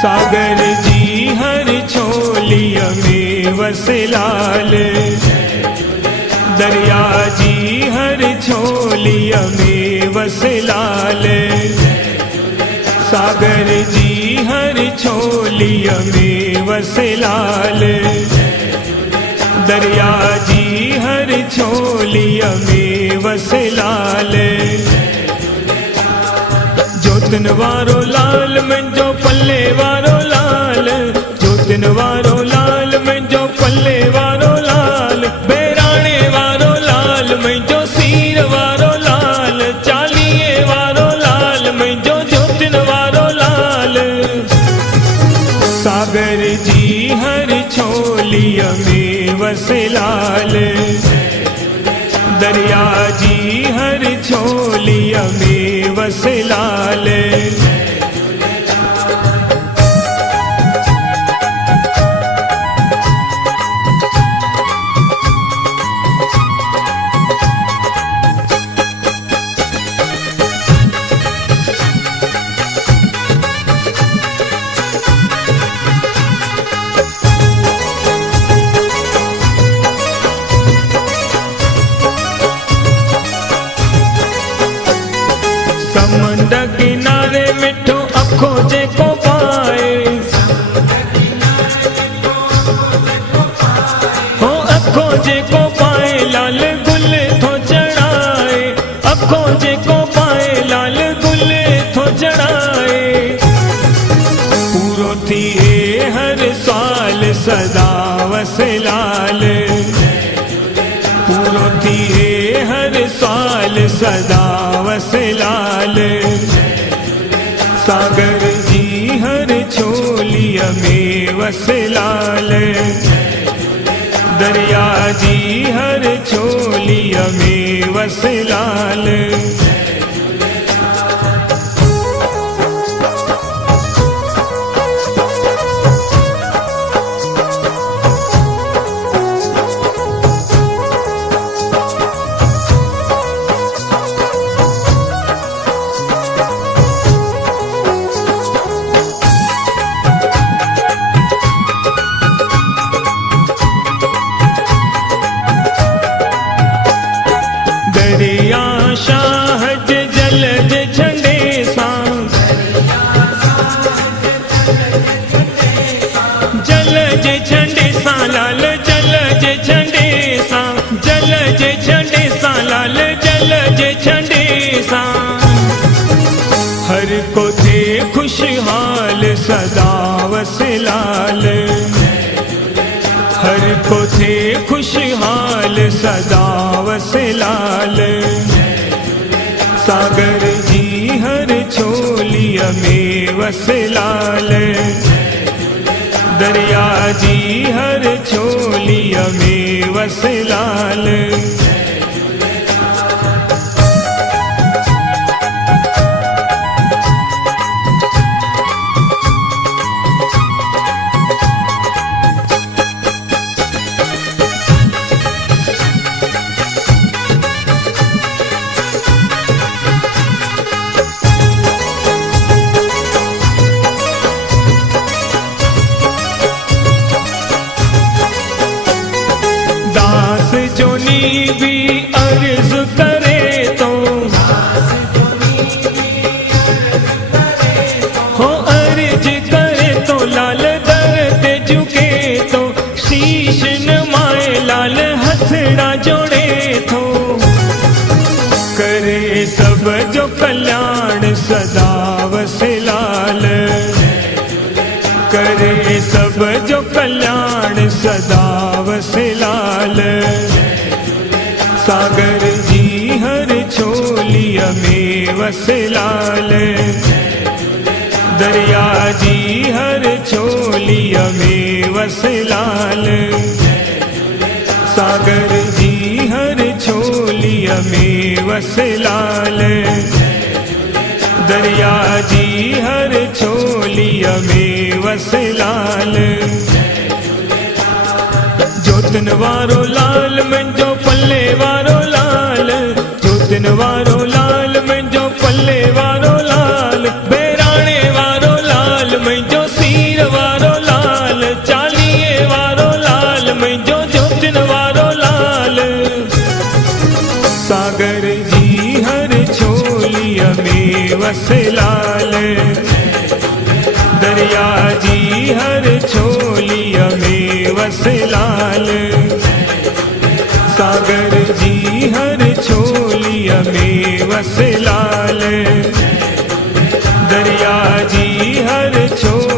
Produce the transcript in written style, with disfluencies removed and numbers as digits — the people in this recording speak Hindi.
सागर जी हर छोलिया में वसे लाल। दरिया जी हर छोलिया में वसे लाल। सागर जी हर छोलिया में वसे लाल। दरिया जी हर छोलिया में वसे लाल। जोतन वारो लाल मंजो पल्ले वारो लाल। जोतन वारो लाल मंजो पल्ले वारो लाल। बेराणे वारो लाल मंजो सीर वारो लाल। चालीहे वारो लाल मंजो जोतन वारो लाल। सागर जी हर छोलिया में वसे लाल। दरिया जी हर छोलिया में वसे लाल। समुंदर किनारे मिठो अखो जेको पाए। हो अखो जेको पाए लाल गुल थो चढ़ाए। अखो जेको पाए लाल गुल थो चढ़ाए। पूरो थिए हर साल सदा वसे लाल। पूरो थिए हर साल सदा वसे लाल। सागर जी हर छोलिया में वसे लाल। दरिया जी हर छोलिया में वसे लाल। दरिया शाहज जलज झंडे सां। जलज झंडे सां लाल जलज झंडे सां। जलज झंडे सां लाल जलज झंडे सां। हर को थे खुशहाल सदा वसे लाल। हर को थे खुशहाल सदा वसे लाल। सागर जी हर छोलिया में वसे लाल। दरिया जी हर छोलिया में वसे लाल। जोनी भी अर्ज करे तो हो अर्ज करे तो लाल दर ते झुके तो। शीश नमाए लाल हथड़ा जोड़े तो। करे सब जो कल्याण सदा वसे लाल। करे सब जो कल्याण सदा वसे लाल। सागर जी हर छोलिया में वसे लाल। दरिया जी हर छोलिया में वसे लाल। सागर जी हर छोलिया में वसे लाल। दरिया जी हर छोलिया में वसे लाल। जोतन वारो लाल मंजो पल्ले वारो लाल। जोतन वारो लाल मंजो पल्ले वारो लाल। बेराणे वारो लाल मंजो सी छोलिया में वसे लाल, दरिया जी हर छोलिया में वसे लाल, सागर जी हर छोलिया में वसे लाल, दरिया जी हर छोलिया